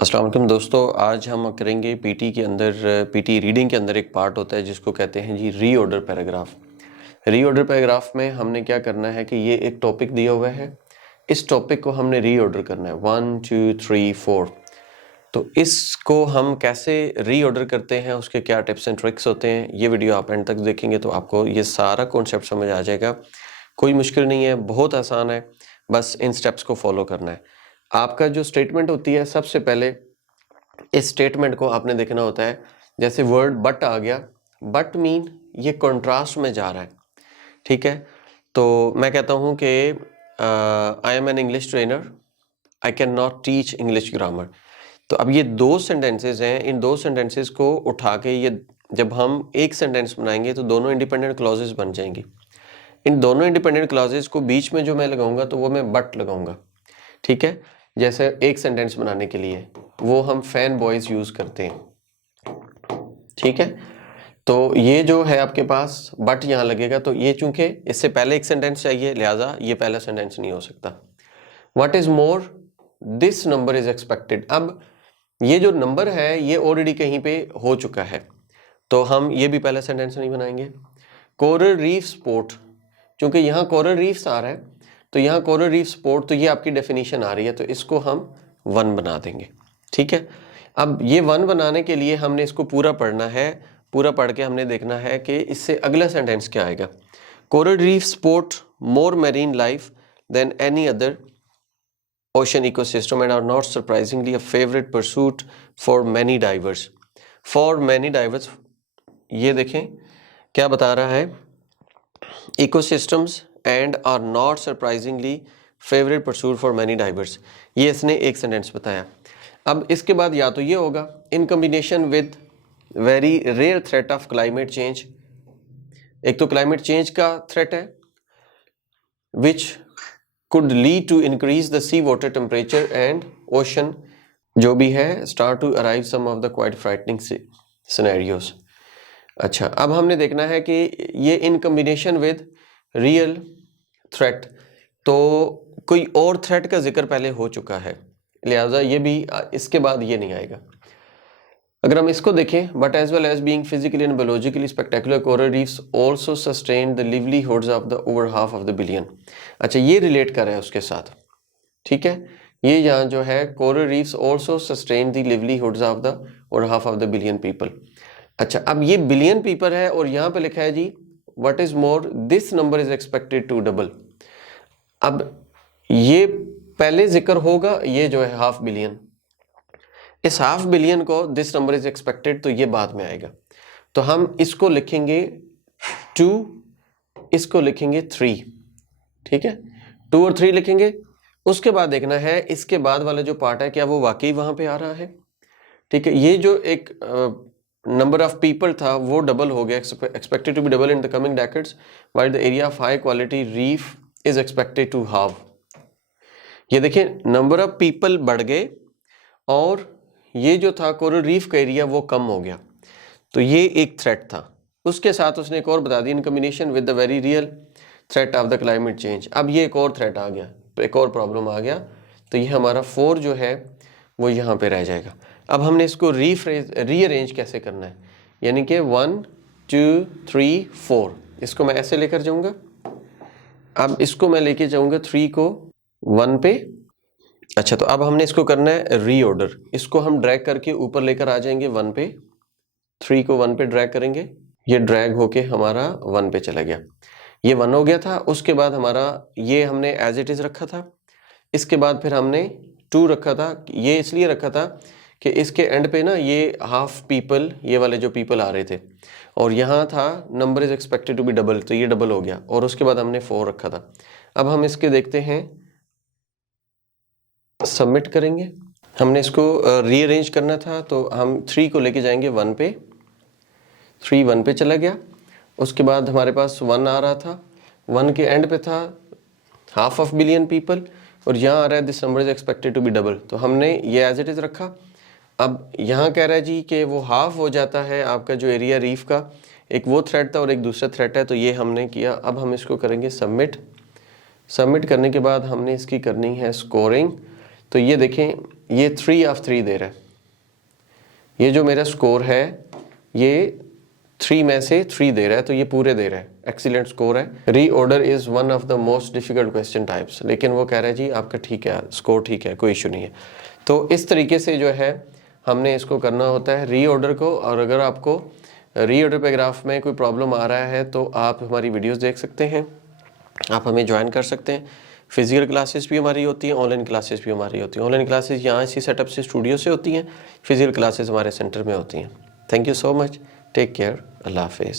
अस्सलाम वालेकुम दोस्तों, आज हम करेंगे पीटी के अंदर पीटी रीडिंग के अंदर एक पार्ट होता है जिसको कहते हैं जी रीऑर्डर पैराग्राफ। रीऑर्डर पैराग्राफ में हमने क्या करना है कि ये एक टॉपिक दिया हुआ है, इस टॉपिक को हमने रीऑर्डर करना है 1 2 3 4। तो इसको हम कैसे रीऑर्डर करते हैं, उसके क्या टिप्स एंड ट्रिक्स होते हैं, ये वीडियो आप एंड तक देखेंगे तो आपको ये सारा कॉन्सेप्ट समझ आ जाएगा। कोई मुश्किल नहीं है, बहुत आसान है, बस इन स्टेप्स को फॉलो करना है। आपका जो स्टेटमेंट होती है, सबसे पहले इस स्टेटमेंट को आपने देखना होता है। जैसे वर्ड बट आ गया, बट मीन ये कॉन्ट्रास्ट में जा रहा है, ठीक है। तो मैं कहता हूँ कि I am an English trainer, I can not teach English grammar. तो अब ये दो सेंटेंसेस हैं, इन दो सेंटेंसेस को उठा के ये जब हम एक सेंटेंस बनाएंगे तो दोनों इंडिपेंडेंट क्लॉजेस बन जाएंगी। इन दोनों इंडिपेंडेंट क्लॉजेस को बीच में जो मैं लगाऊंगा तो वो मैं बट लगाऊंगा, ठीक है। जैसे एक सेंटेंस बनाने के लिए वो हम फैन बॉयज यूज करते हैं, ठीक है। तो ये जो है आपके पास बट यहाँ लगेगा, तो ये चूंकि इससे पहले एक सेंटेंस चाहिए लिहाजा ये पहला सेंटेंस नहीं हो सकता। What is more, this number is expected. अब ये जो नंबर है ये ऑलरेडी कहीं पे हो चुका है, तो हम ये भी पहला सेंटेंस नहीं बनाएंगे। कोरल रीफ स्पोर्ट, क्योंकि यहाँ कोरल रीफ्स आ रहा है तो यहाँ कोरल रीफ स्पोर्ट, तो ये आपकी डेफिनेशन आ रही है, तो इसको हम 1 बना देंगे, ठीक है। अब ये 1 बनाने के लिए हमने इसको पूरा पढ़ना है, पूरा पढ़ के हमने देखना है कि इससे अगला सेंटेंस क्या आएगा। Coral reef support more marine life than any other ocean ecosystem and are not surprisingly a favorite pursuit for many divers. For many divers, ये देखें क्या बता रहा है, ecosystems and are not surprisingly favorite pursuit for many divers। ये इसने एक sentence बताया। अब इसके बाद या तो ये होगा in combination with very rare threat of climate change, एक तो climate change का threat है which could lead to increase the sea water temperature and ocean जो भी है start to arrive some of the quite frightening scenarios। अच्छा, अब हमने देखना है कि ये in combination with real threat, तो कोई और threat का जिक्र पहले हो चुका है, लिहाजा ये भी इसके बाद ये नहीं आएगा। अगर हम इसको देखें, but as well as being physically and biologically spectacular coral reefs also sustain the livelihoods of the over half of the billion. अच्छा, ये रिलेट कर रहा है उसके साथ, ठीक है। ये यहाँ जो है coral reefs also sustain the livelihoods of the over half of the billion people. अच्छा, अब ये बिलियन पीपल है और यहाँ पे लिखा है जी what is more, this number is expected to double. अब ये पहले जिक्र होगा, ये जो है हाफ बिलियन, इस हाफ बिलियन को दिस नंबर इज एक्सपेक्टेड, तो ये बाद में आएगा। तो हम इसको लिखेंगे 2, इसको लिखेंगे 3, ठीक है। 2 और 3 लिखेंगे। उसके बाद देखना है इसके बाद वाला जो पार्ट है क्या वो वाकई वहां पे आ रहा है, ठीक है। ये जो एक नंबर ऑफ पीपल था वो डबल हो गया, expected to be double in the coming decades while the area of high quality reef is expected to halve. ये देखिए नंबर ऑफ पीपल बढ़ गए और ये जो था कोरल रीफ का एरिया वो कम हो गया, तो ये एक थ्रेट था। उसके साथ उसने एक और बता दी, in combination with the very real threat of the climate change. अब ये एक और थ्रेट आ गया, तो एक और प्रॉब्लम आ गया, तो ये हमारा 4 जो है वो यहाँ पे रह जाएगा। अब हमने इसको रीअरेंज कैसे करना है, यानी कि 1 2 3 4, इसको मैं ऐसे लेकर जाऊँगा। अब इसको मैं लेके जाऊँगा 3 को 1 पे। अच्छा, तो अब हमने इसको करना है रीऑर्डर, इसको हम ड्रैग करके ऊपर लेकर आ जाएंगे 1 पे, 3 को 1 पे ड्रैग करेंगे, ये ड्रैग होके हमारा 1 पे चला गया, ये 1 हो गया था। उसके बाद हमारा ये हमने एज इट इज रखा था, इसके बाद फिर हमने 2 रखा था। ये इसलिए रखा था कि इसके एंड पे ना ये हाफ पीपल, ये वाले जो पीपल आ रहे थे, और यहाँ था number is expected to be double, तो ये डबल हो गया, और उसके बाद हमने 4 रखा था। अब हम इसके देखते हैं, सबमिट करेंगे। हमने इसको रीअरेंज करना था, तो हम 3 को लेके जाएंगे 1 पे, 3 1 पे चला गया। उसके बाद हमारे पास 1 आ रहा था, 1 के एंड पे था हाफ ऑफ बिलियन पीपल, और यहाँ आ रहा है this number is expected to be double, तो हमने ये एज इट इज रखा। अब यहाँ कह रहा है जी कि वो हाफ हो जाता है आपका जो एरिया रीफ का, एक वो थ्रेड था और एक दूसरा थ्रेड है, तो ये हमने किया। अब हम इसको करेंगे सबमिट। सबमिट करने के बाद हमने इसकी करनी है स्कोरिंग, तो ये देखें, ये 3 ऑफ 3 दे रहा है। ये जो मेरा स्कोर है ये 3 में से 3 दे रहा है, तो ये पूरे दे रहा है, एक्सीलेंट स्कोर है। Reorder is one of the most difficult question types, लेकिन वो कह रहा है जी आपका ठीक है, स्कोर ठीक है, कोई इशू नहीं है। तो इस तरीके से जो है हमने इसको करना होता है रीऑर्डर को। और अगर आपको रीऑर्डर पैराग्राफ में कोई प्रॉब्लम आ रहा है तो आप हमारी वीडियोस देख सकते हैं, आप हमें ज्वाइन कर सकते हैं। फिजिकल क्लासेस भी हमारी होती हैं, ऑनलाइन क्लासेस भी हमारी होती हैं। ऑनलाइन क्लासेस यहाँ इसी सेटअप से स्टूडियो से होती हैं, फिजिकल क्लासेस हमारे सेंटर में होती हैं। Thank you so much, take care, अल्लाह हाफिज़।